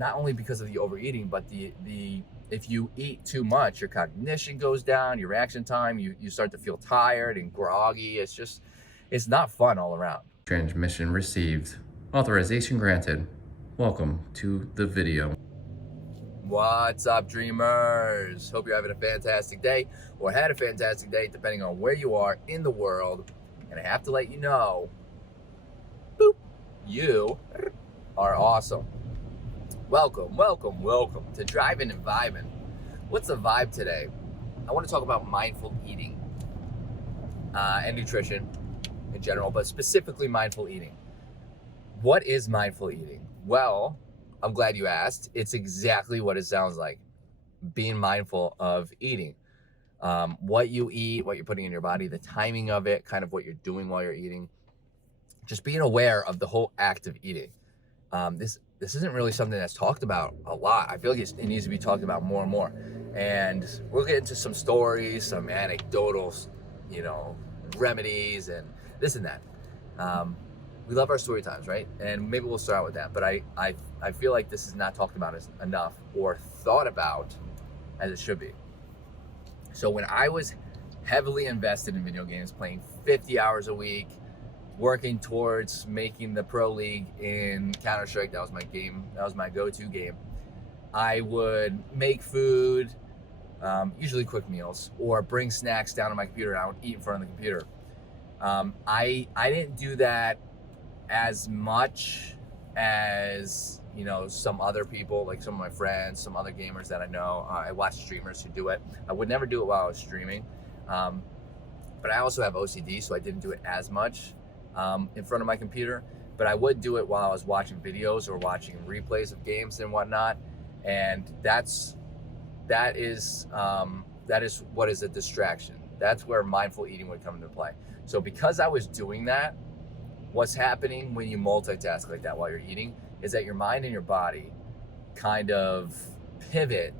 not only because of the overeating, but the if you eat too much, your cognition goes down, your reaction time, you start to feel tired and groggy. It's not fun all around. Transmission received. Authorization granted. Welcome to the video. What's up, dreamers? Hope you're having a fantastic day or had a fantastic day, depending on where you are in the world. And I have to let you know, boop, you are awesome. Welcome to Driving and Vibing. What's the vibe today? I want to talk about mindful eating and nutrition in general, but specifically mindful eating. What is mindful eating? Well, I'm glad you asked. It's exactly what it sounds like. Being mindful of eating. What you eat, what you're putting in your body, the timing of it, kind of what you're doing while you're eating. Just being aware of the whole act of eating. This isn't really something that's talked about a lot. I feel like it needs to be talked about more and more. And we'll get into some stories, some anecdotal, remedies and this and that. We love our story times, right? And maybe we'll start out with that. But I feel like this is not talked about enough or thought about as it should be. So when I was heavily invested in video games, playing 50 hours a week, working towards making the pro league in Counter-Strike, that was my game, that was my go-to game, I would make food, usually quick meals, or bring snacks down to my computer and I would eat in front of the computer. I didn't do that as much as some other people, like some of my friends, some other gamers that I know. I watch streamers who do it. I would never do it while I was streaming, but I also have OCD, so I didn't do it as much in front of my computer, but I would do it while I was watching videos or watching replays of games and whatnot. And that is what is a distraction. That's where mindful eating would come into play. So because I was doing that, what's happening when you multitask like that while you're eating is that your mind and your body kind of pivot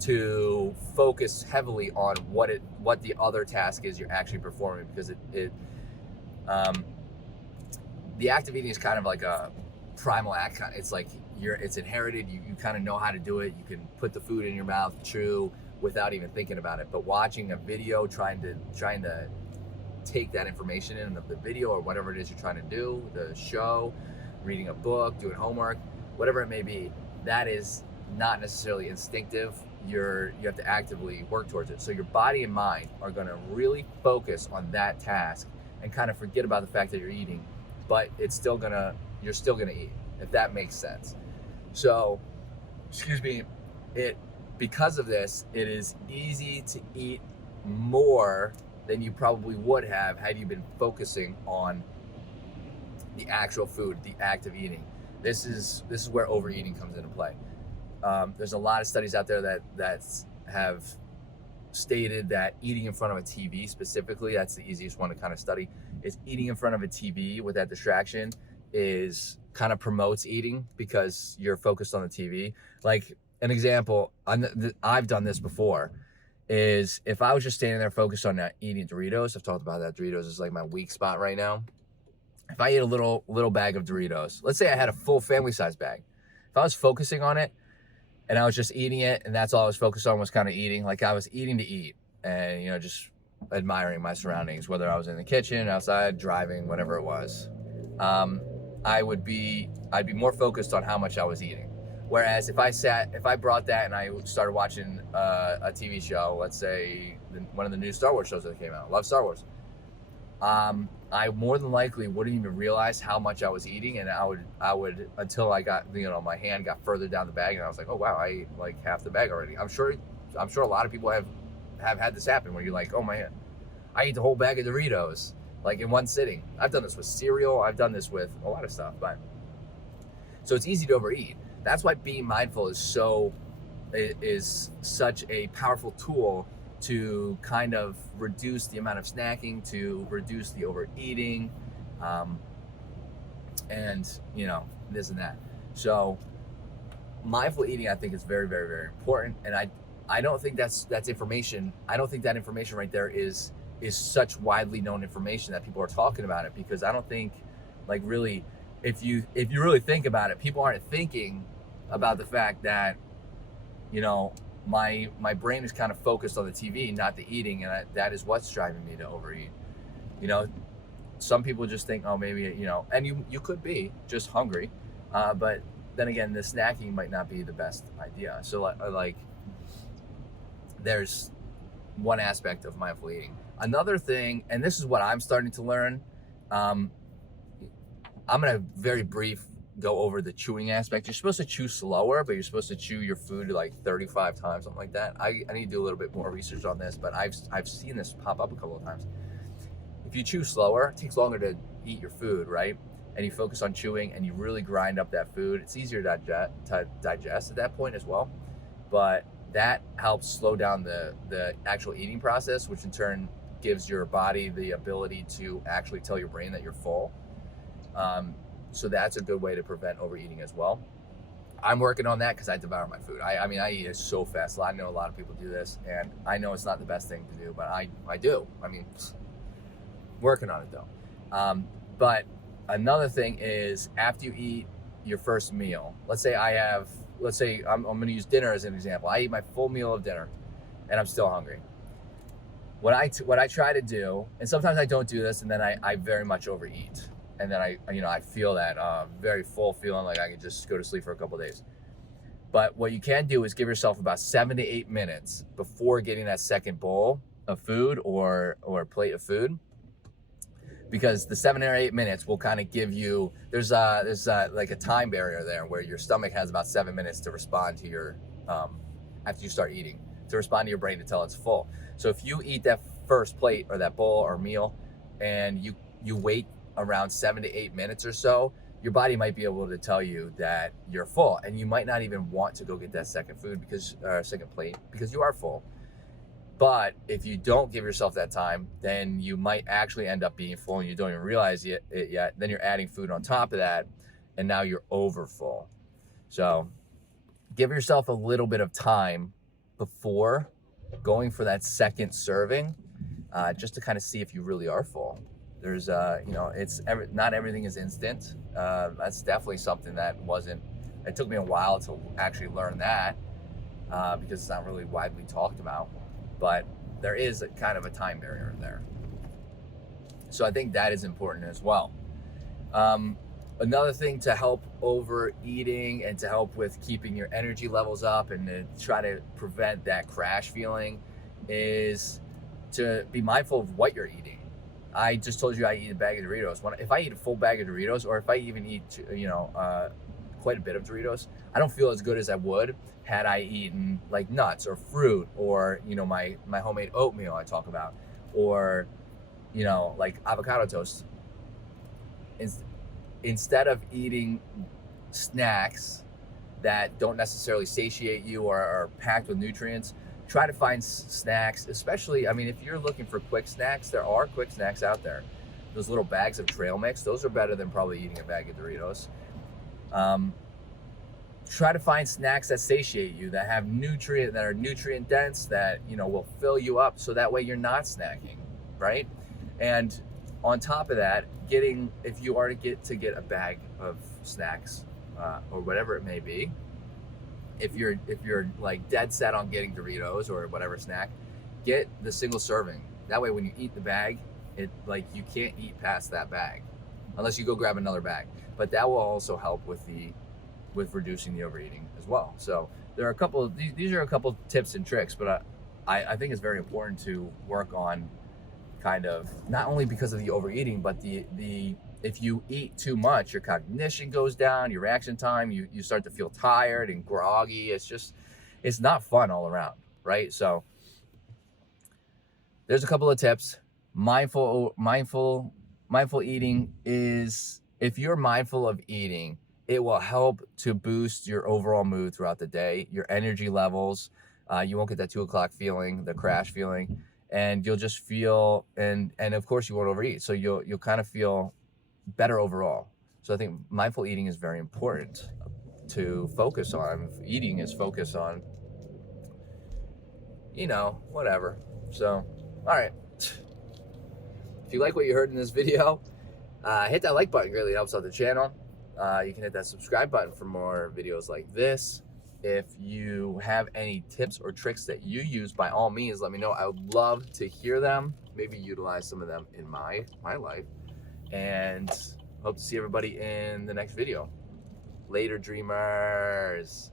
to focus heavily on what the other task is you're actually performing, because the act of eating is kind of like a primal act. It's like it's inherited. You kind of know how to do it. You can put the food in your mouth, chew, without even thinking about it. But watching a video, trying to take that information in of the video or whatever it is you're trying to do, the show, reading a book, doing homework, whatever it may be, that is not necessarily instinctive. You have to actively work towards it. So your body and mind are going to really focus on that task and kind of forget about the fact that you're eating, but you're still gonna eat, if that makes sense. So, because of this, it is easy to eat more than you probably would have had you been focusing on the actual food, the act of eating. This is where overeating comes into play. There's a lot of studies out there that have stated that eating in front of a TV specifically, that's the easiest one to kind of study, is eating in front of a TV with that distraction is kind of promotes eating because you're focused on the TV. Like an example, I've done this before, is if I was just standing there focused on eating Doritos, I've talked about that. Doritos is like my weak spot right now. If I eat a little bag of Doritos, let's say I had a full family size bag, if I was focusing on it and I was just eating it and that's all I was focused on was kind of eating, like I was eating to eat and just admiring my surroundings, whether I was in the kitchen, outside, driving, whatever it was, I'd be more focused on how much I was eating. Whereas if I brought that and I started watching a TV show, let's say one of the new Star Wars shows that came out, I love Star Wars, I more than likely wouldn't even realize how much I was eating, and I would until I got, my hand got further down the bag and I was like, oh wow, I ate like half the bag already. I'm sure a lot of people have had this happen where you're like, oh man, I ate the whole bag of Doritos like in one sitting. I've done this with cereal. I've done this with a lot of stuff, so it's easy to overeat. That's why being mindful is such a powerful tool to kind of reduce the amount of snacking, to reduce the overeating, and this and that. So mindful eating, I think, is very, very, very important. And I don't think that's information. I don't think that information right there is such widely known information that people are talking about it, because I don't think, like, really, if you really think about it, people aren't thinking about the fact that, you know, my brain is kind of focused on the TV, not the eating, and that is what's driving me to overeat. You know, some people just think, oh, maybe, you know, and you could be just hungry, but then again, the snacking might not be the best idea. So like there's one aspect of mindful eating. Another thing, and this is what I'm starting to learn, I'm gonna very brief go over the chewing aspect. You're supposed to chew slower, but you're supposed to chew your food like 35 times, something like that. I need to do a little bit more research on this, but I've seen this pop up a couple of times. If you chew slower, it takes longer to eat your food, right? And you focus on chewing and you really grind up that food. It's easier to digest at that point as well. But that helps slow down the actual eating process, which in turn gives your body the ability to actually tell your brain that you're full. So that's a good way to prevent overeating as well. I'm working on that because I devour my food. I mean, I eat it so fast. I know a lot of people do this, and I know it's not the best thing to do, but I do. I mean, working on it though. But another thing is, after you eat your first meal, let's say I'm going to use dinner as an example. I eat my full meal of dinner, and I'm still hungry. What I try to do, and sometimes I don't do this, and then I very much overeat. And then I feel that very full feeling like I could just go to sleep for a couple of days. But what you can do is give yourself about 7 to 8 minutes before getting that second bowl of food or plate of food, because the 7 or 8 minutes will kind of give you, there's like a time barrier there where your stomach has about 7 minutes to respond to your after you start eating, to respond to your brain to tell it's full. So if you eat that first plate or that bowl or meal and you wait around 7 to 8 minutes or so, your body might be able to tell you that you're full, and you might not even want to go get that second plate because you are full. But if you don't give yourself that time, then you might actually end up being full and you don't even realize it yet. Then you're adding food on top of that, and now you're over full. So give yourself a little bit of time before going for that second serving, just to kind of see if you really are full. There's, not everything is instant. That's definitely something that it took me a while to actually learn that, because it's not really widely talked about, but there is a kind of a time barrier there. So I think that is important as well. Another thing to help overeating and to help with keeping your energy levels up and to try to prevent that crash feeling is to be mindful of what you're eating. I just told you I eat a bag of Doritos. If I eat a full bag of Doritos, or if I even eat, quite a bit of Doritos, I don't feel as good as I would had I eaten like nuts or fruit or, my homemade oatmeal I talk about, or, like avocado toast. Instead of eating snacks that don't necessarily satiate you or are packed with nutrients, try to find snacks, especially, if you're looking for quick snacks, there are quick snacks out there. Those little bags of trail mix, those are better than probably eating a bag of Doritos. Try to find snacks that satiate you, that are nutrient dense, that, will fill you up, so that way you're not snacking, right? And on top of that, if you are to get a bag of snacks, or whatever it may be, if you're like dead set on getting Doritos or whatever snack, get the single serving. That way when you eat the bag, you can't eat past that bag unless you go grab another bag. But that will also help with reducing the overeating as well. So there are these are a couple tips and tricks, but I think it's very important to work on, kind of, not only because of the overeating, but if you eat too much, your cognition goes down, your reaction time, you start to feel tired and groggy. It's not fun all around, right? So there's a couple of tips. Mindful eating is, if you're mindful of eating, it will help to boost your overall mood throughout the day, your energy levels. You won't get that 2 o'clock feeling, the crash feeling, and you'll just feel, and of course you won't overeat. So you'll kind of feel better overall. So I think mindful eating is very important to focus on. Eating is focus on, whatever. So, all right. If you like what you heard in this video, hit that like button. It really helps out the channel. You can hit that subscribe button for more videos like this. If you have any tips or tricks that you use, by all means, let me know. I would love to hear them, maybe utilize some of them in my life. And hope to see everybody in the next video. Later, dreamers.